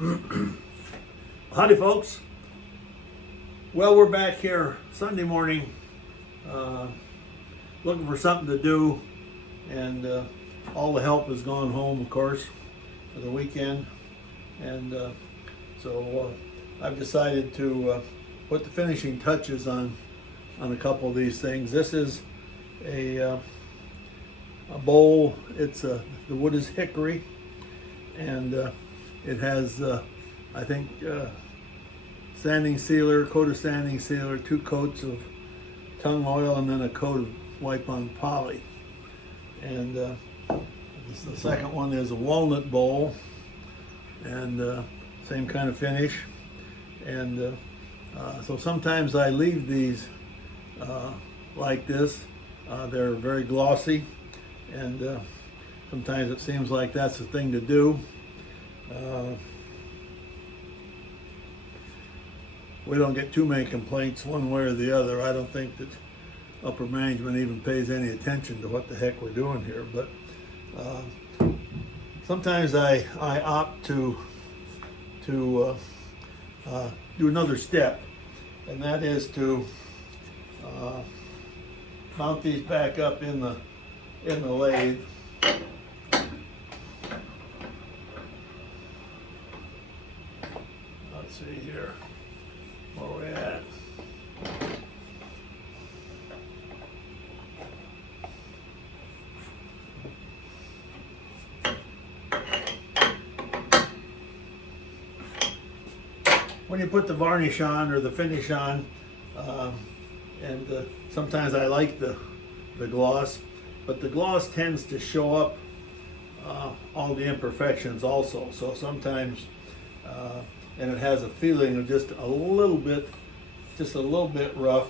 Howdy, folks. Well, we're back here Sunday morning, looking for something to do, and all the help has gone home, of course, for the weekend, and so I've decided to put the finishing touches on a couple of these things. This is a bowl. It's the wood is hickory, and it has I think sanding sealer, coat of sanding sealer, 2 coats of tung oil, and then a coat of wipe-on poly. And the second one is a walnut bowl, and same kind of finish. And so sometimes I leave these like this. They're very glossy, and sometimes it seems like that's the thing to do. We don't get too many complaints one way or the other. I don't think that upper management even pays any attention to what the heck we're doing here. But sometimes I opt to do another step, and that is to mount these back up in the lathe. Let's see here. Where we at? When you put the varnish on or the finish on, and sometimes I like the gloss, but the gloss tends to show up all the imperfections also. So sometimes and it has a feeling of just a little bit rough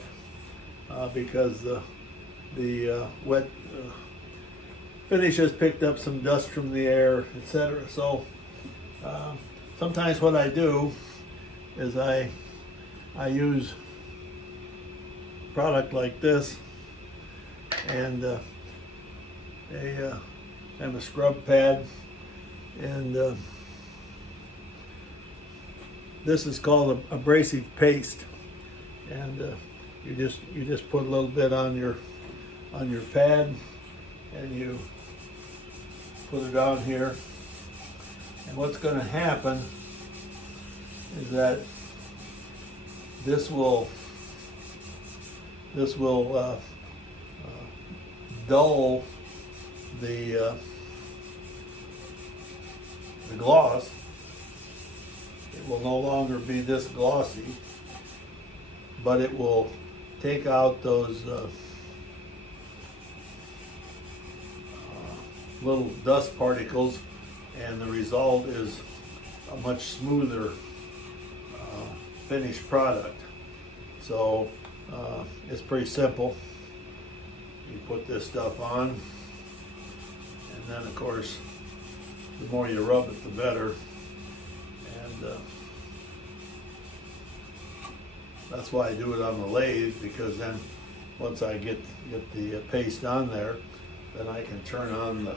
because the wet finish has picked up some dust from the air, etc. So sometimes what I do is I use product like this, and a scrub pad, and this is called abrasive paste, and you just put a little bit on your pad, and you put it on here, and what's going to happen is that this will dull the gloss. It will no longer be this glossy, but it will take out those little dust particles, and the result is a much smoother finished product. So it's pretty simple. You put this stuff on, and then of course the more you rub it, the better. And that's why I do it on the lathe, because then once I get the paste on there, then I can turn on the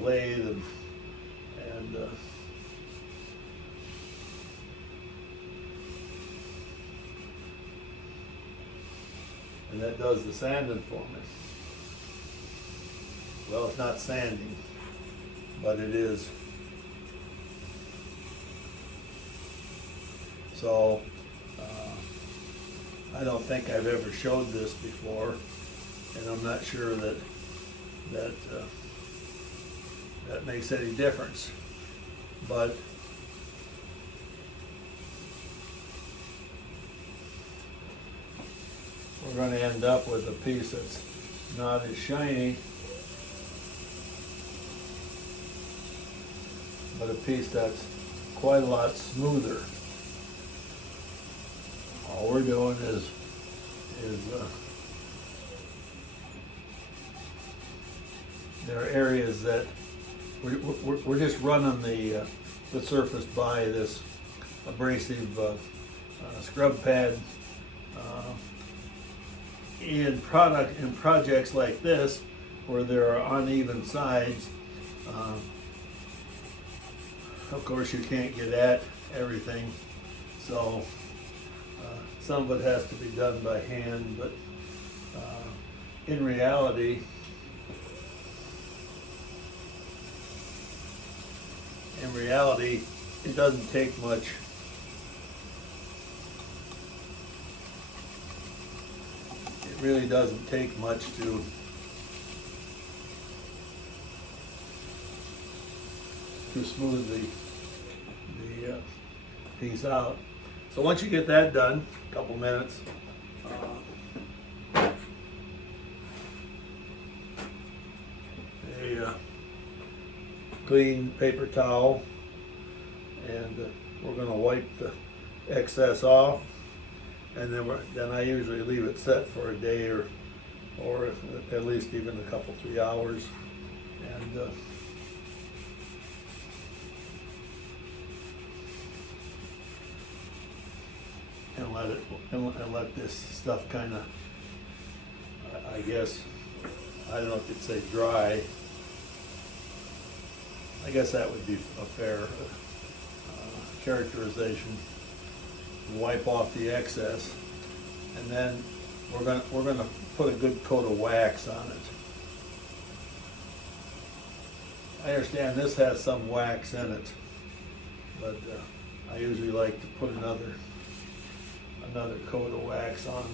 lathe, and that does the sanding for me. Well, it's not sanding, but it is. So I don't think I've ever showed this before, and I'm not sure that makes any difference. But we're going to end up with a piece that's not as shiny, but a piece that's quite a lot smoother. All we're doing is there are areas that we're just running the surface by this abrasive scrub pad. In projects like this, where there are uneven sides, of course you can't get at everything, so some of it has to be done by hand, but in reality, it doesn't take much. It really doesn't take much to smooth the piece out. So once you get that done, a couple minutes, a clean paper towel, and we're going to wipe the excess off, and then I usually leave it set for a day or at least even a couple 3 hours, and let this stuff kind of, I guess, I don't know if you'd say dry. I guess that would be a fair characterization. Wipe off the excess, and then we're gonna put a good coat of wax on it. I understand this has some wax in it, but I usually like to put another coat of wax on.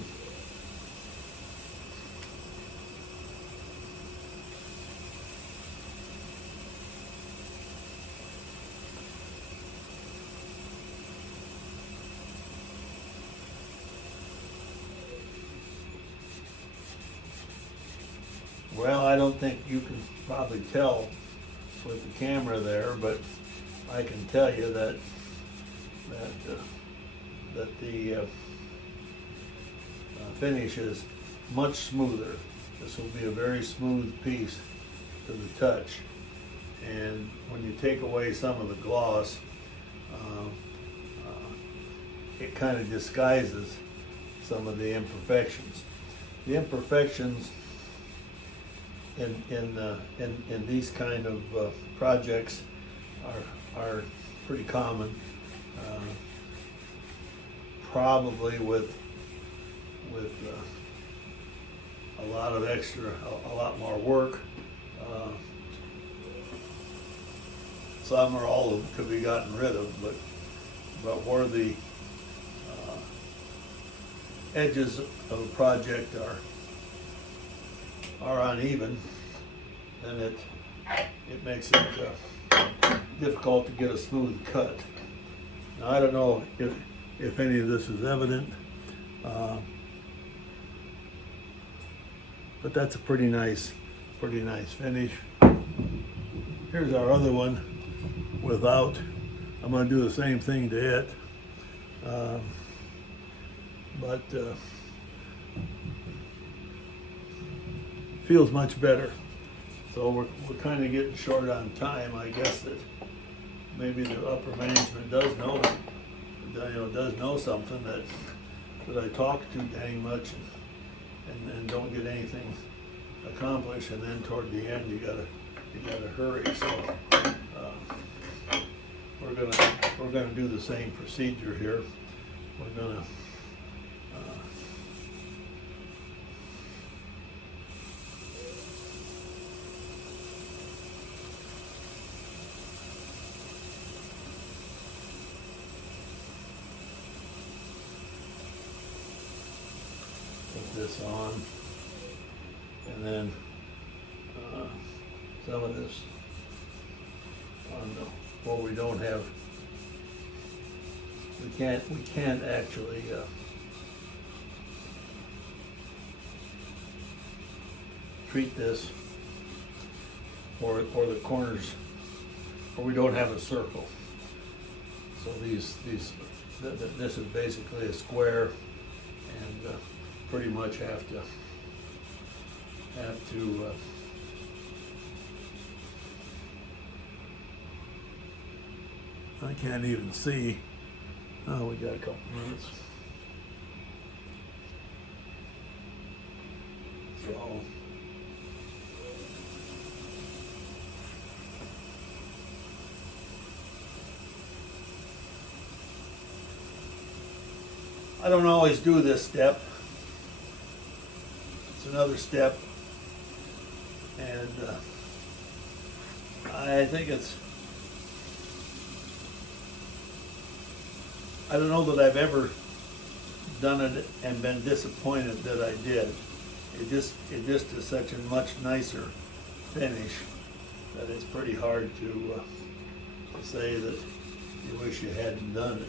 Well, I don't think you can probably tell with the camera there, but I can tell you that the finish is much smoother. This will be a very smooth piece to the touch, and when you take away some of the gloss, it kind of disguises some of the imperfections. The imperfections in these kind of projects are pretty common, probably with a lot of a lot more work. Some or all of them could be gotten rid of, but where the edges of a project are uneven, then it makes it difficult to get a smooth cut. Now, I don't know if any of this is evident, but that's a pretty nice finish. Here's our other one without. I'm going to do the same thing to it, but feels much better. So we're kind of getting short on time. I guess that maybe the upper management does know something that I talk too dang much and don't get anything accomplished, and then toward the end you gotta hurry. So we're gonna do the same procedure here. We're gonna put this on, and then some of this on where we don't have, we can't actually treat this or the corners where we don't have a circle. So this is basically a square, and pretty much have to I can't even see. Oh, we got a couple minutes. So I don't always do this step. It's another step, and I think I don't know that I've ever done it and been disappointed that I did. It just is such a much nicer finish that it's pretty hard to say that you wish you hadn't done it.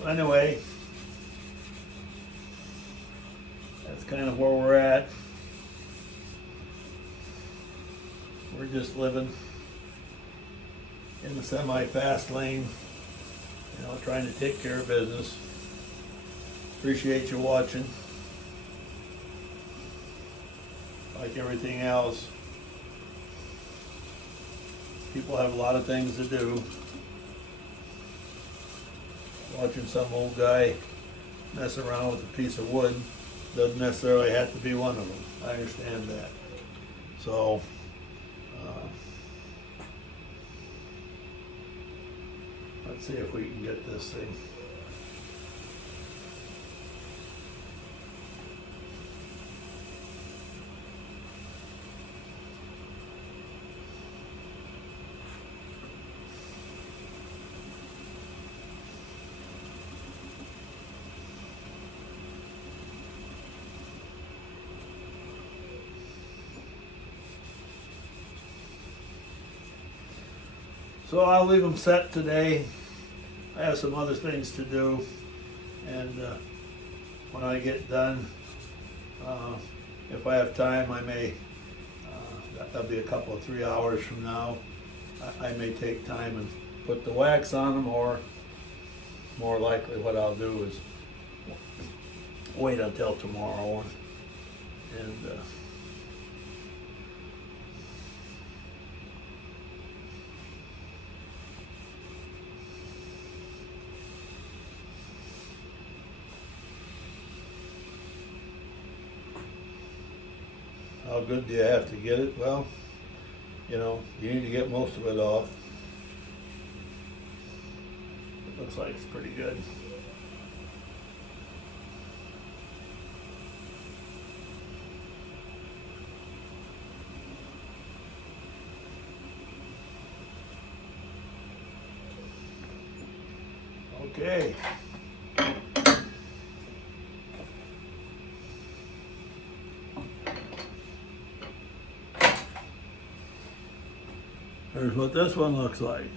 So anyway, that's kind of where we're at. We're just living in the semi-fast lane, you know, trying to take care of business. Appreciate you watching. Like everything else, people have a lot of things to do. Watching some old guy mess around with a piece of wood doesn't necessarily have to be one of them. I understand that. So, let's see if we can get this thing. So I'll leave them set today. I have some other things to do, and when I get done, if I have time, I may, that'll be a couple of 3 hours from now, I may take time and put the wax on them, or more likely what I'll do is wait until tomorrow and how good do you have to get it? Well, you know, you need to get most of it off. It looks like it's pretty good. Okay. Here's what this one looks like.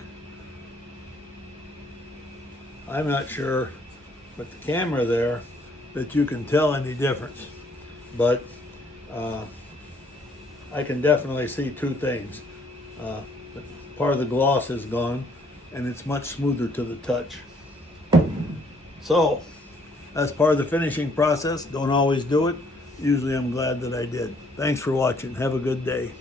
I'm not sure with the camera there that you can tell any difference, but I can definitely see two things. Part of the gloss is gone, and it's much smoother to the touch. So that's part of the finishing process. Don't always do it. Usually I'm glad that I did. Thanks for watching. Have a good day.